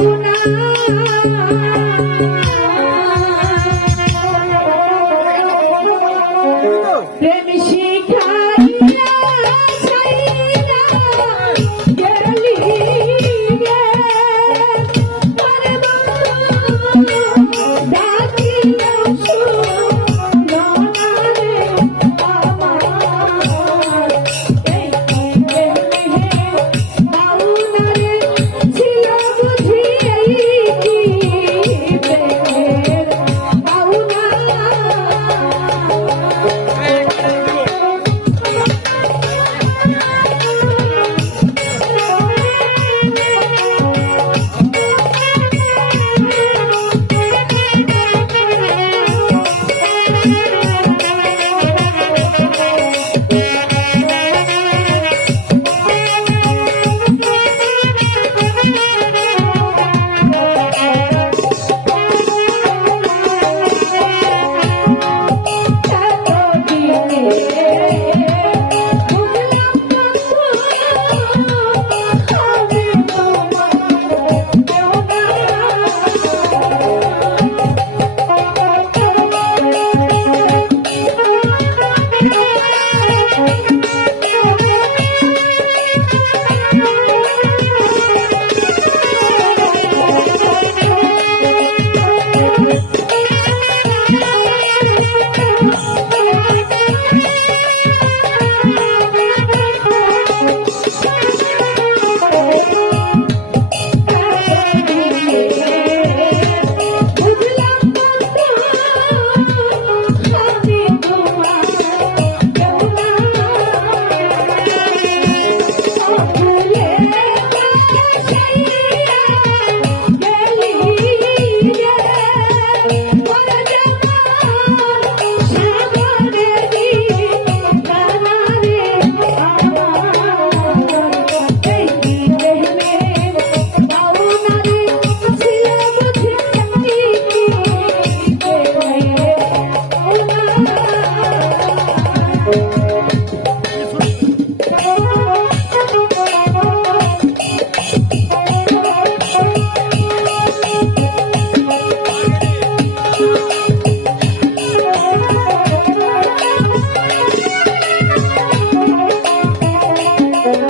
na Thank you.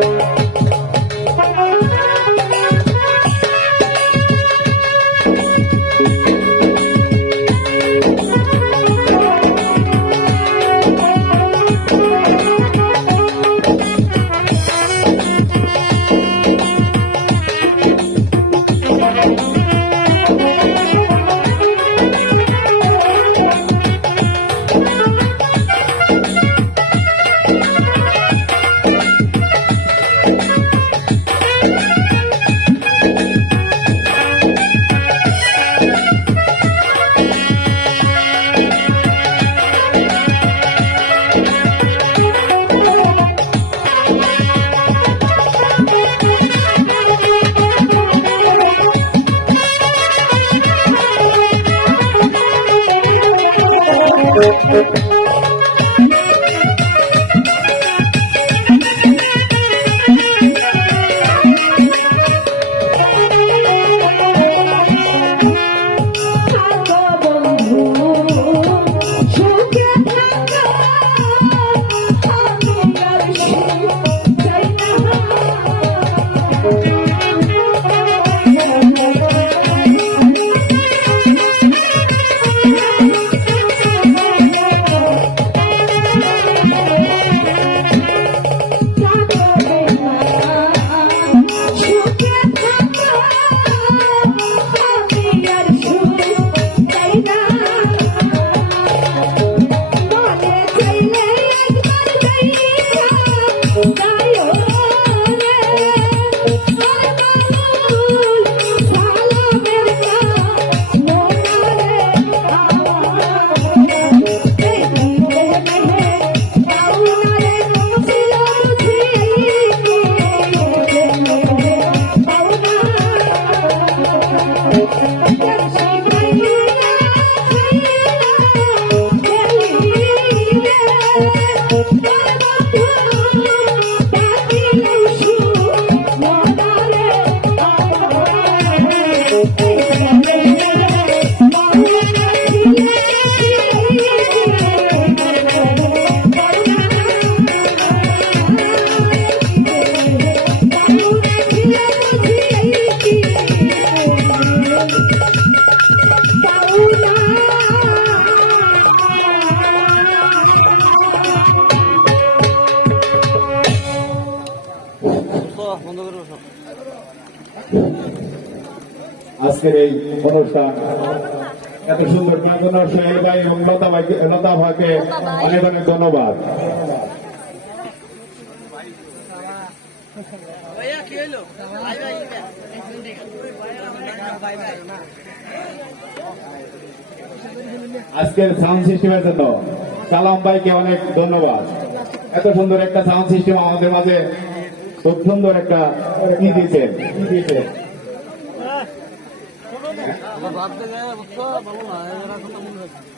Thank you. Yeah. আজকের এই অনুষ্ঠান। এত সুন্দর সোহেল ভাই এবং লতা ভাইকে লতা ভাইকে অনেক অনেক ধন্যবাদ। আজকের সাউন্ড সিস্টেমের জন্য কালাম ভাইকে অনেক ধন্যবাদ। এত সুন্দর একটা সাউন্ড সিস্টেম আমাদের মাঝে, খুব সুন্দর একটা কি দিতে কি দিতে भागते गए उसका बहुत आया जरा खत्म